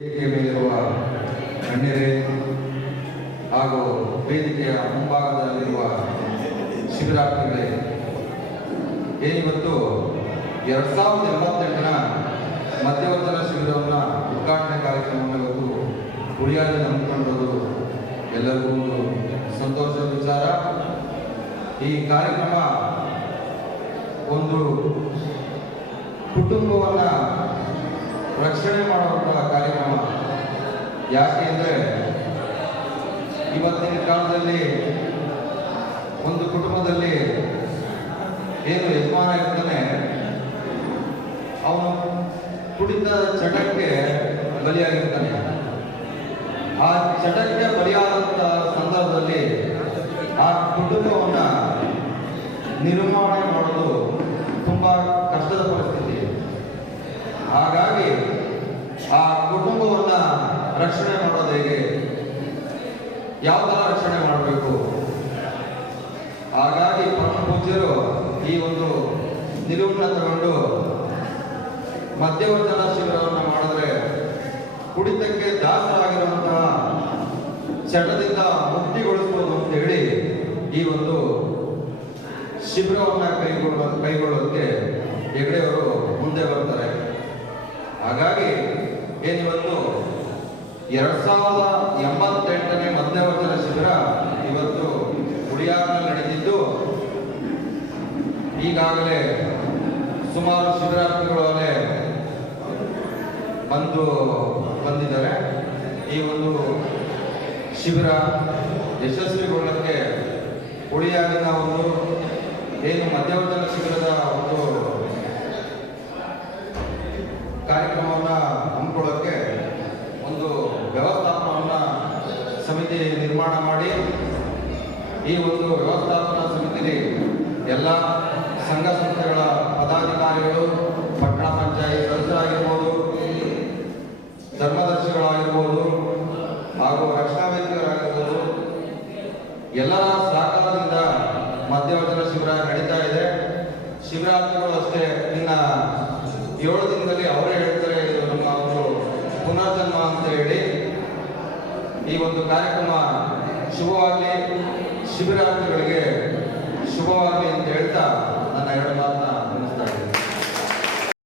ವೇದಿಕೆ ಮೇಲಿರುವ ಗಣ್ಯರೇ ಹಾಗೂ ವೇದಿಕೆಯ ಮುಂಭಾಗದಲ್ಲಿರುವ ಶಿಬಿರಾರ್ಥಿಗಳೇ, ಏನಿವತ್ತು 2088ನ ಮಧ್ಯವರ್ಜನ ಶಿಬಿರವನ್ನು ಉದ್ಘಾಟನೆ ಕಾರ್ಯಕ್ರಮವನ್ನು ಇವತ್ತು ಹುಳಿಯಾದಲ್ಲಿ ಹಮ್ಮಿಕೊಂಡಿರೋದು ಎಲ್ಲರಿಗೂ ಒಂದು ಸಂತೋಷದ ವಿಚಾರ. ಈ ಕಾರ್ಯಕ್ರಮ ಒಂದು ಕುಟುಂಬವನ್ನು ರಕ್ಷಣೆ ಮಾಡುವಂತಹ ಕಾರ್ಯಕ್ರಮ. ಯಾಕೆ ಅಂದರೆ ಇವತ್ತಿನ ಕಾಲದಲ್ಲಿ ಒಂದು ಕುಟುಂಬದಲ್ಲಿ ಏನು ಯಜಮಾನ ಇರ್ತಾನೆ, ಅವನು ಕುಡಿತ ಚಟಕ್ಕೆ ಬಲಿಯಾಗಿರ್ತಾನೆ. ಆ ಚಟಕ್ಕೆ ಬಲಿಯಾದಂಥ ಸಂದರ್ಭದಲ್ಲಿ ಆ ಕುಟುಂಬವನ್ನು ನಿರ್ವಹಣೆ ಮಾಡೋದು ತುಂಬಾ ಕಷ್ಟದ ಪರಿಸ್ಥಿತಿ. ಹಾಗಾಗಿ ಆ ಕುಟುಂಬವನ್ನ ರಕ್ಷಣೆ ಮಾಡೋದು ಹೇಗೆ, ಯಾವ ತರ ರಕ್ಷಣೆ ಮಾಡಬೇಕು? ಹಾಗಾಗಿ ಪರಮ ಪೂಜ್ಯರು ಈ ಒಂದು ನಿಲುವನ್ನು ತಗೊಂಡು ಮಧ್ಯವರ್ಜನ ಶಿಬಿರವನ್ನು ಮಾಡಿದ್ರೆ ಕುಡಿತಕ್ಕೆ ದಾಸರಾಗಿರುವಂತಹ ಚಟದಿಂದ ಮುಕ್ತಿಗೊಳಿಸಬಹುದು ಅಂತ ಹೇಳಿ ಈ ಒಂದು ಶಿಬಿರವನ್ನು ಕೈಗೊಳ್ಳೋದಕ್ಕೆ ಹೆಗಡೆಯವರು ಮುಂದೆ ಬರ್ತಾರೆ. ಹಾಗಾಗಿ ಏನಿವತ್ತು 2088ನೇ ಮಧ್ಯವರ್ಜನ ಶಿಬಿರ ಇವತ್ತು ಹುಳಿಯಾರಿನಲ್ಲಿ ನಡೆದಿದ್ದು, ಈಗಾಗಲೇ ಸುಮಾರು ಶಿಬಿರಾರ್ಥಿಗಳು ಅಲ್ಲೇ ಬಂದಿದ್ದಾರೆ. ಈ ಒಂದು ಶಿಬಿರ ಯಶಸ್ವಿಗೊಳ್ಳಕ್ಕೆ ಹುಳಿಯಾರಿನ ಒಂದು ಏನು ಮಧ್ಯವರ್ಜನ ಶಿಬಿರದ ಒಂದು ಕಾರ್ಯಕ್ರಮವನ್ನು ಹಮ್ಮಿಕೊಳ್ಳೋಕ್ಕೆ ಒಂದು ವ್ಯವಸ್ಥಾಪನಾ ಸಮಿತಿ ನಿರ್ಮಾಣ ಮಾಡಿ, ಈ ಒಂದು ವ್ಯವಸ್ಥಾಪನಾ ಸಮಿತಿಯಲ್ಲಿ ಎಲ್ಲ ಸಂಘ ಸಂಸ್ಥೆಗಳ ಪದಾಧಿಕಾರಿಗಳು, ಪಟ್ಟಣ ಪಂಚಾಯತ್ ಸದಸ್ಯರಾಗಿರ್ಬೋದು, ಧರ್ಮದರ್ಶಿಗಳಾಗಿರ್ಬೋದು ಹಾಗೂ ರಕ್ಷಣಾ ವೇದಿಕೆಗಳಾಗಿರ್ಬೋದು, ಎಲ್ಲರ ಸಹಕಾರದಿಂದ ಮಧ್ಯವರ್ಜನ ಶಿಬಿರ ನಡೀತಾ ಇದೆ. ಶಿಬಿರಾರ್ಥಿಗಳು ಅಷ್ಟೇ ಇನ್ನ 7 ದಿನದಲ್ಲಿ ಅವರೇ ಹೇಳ್ತಾರೆ ಇದು ನಮ್ಮ ಒಂದು ಪುನರ್ಜನ್ಮ ಅಂತ ಹೇಳಿ. ಈ ಒಂದು ಕಾರ್ಯಕ್ರಮ ಶುಭವಾಗಲಿ, ಶಿಬಿರಾರ್ಥಿಗಳಿಗೆ ಶುಭವಾಗಲಿ ಅಂತ ಹೇಳ್ತಾ ನನ್ನ 2 ಮಾತನ್ನ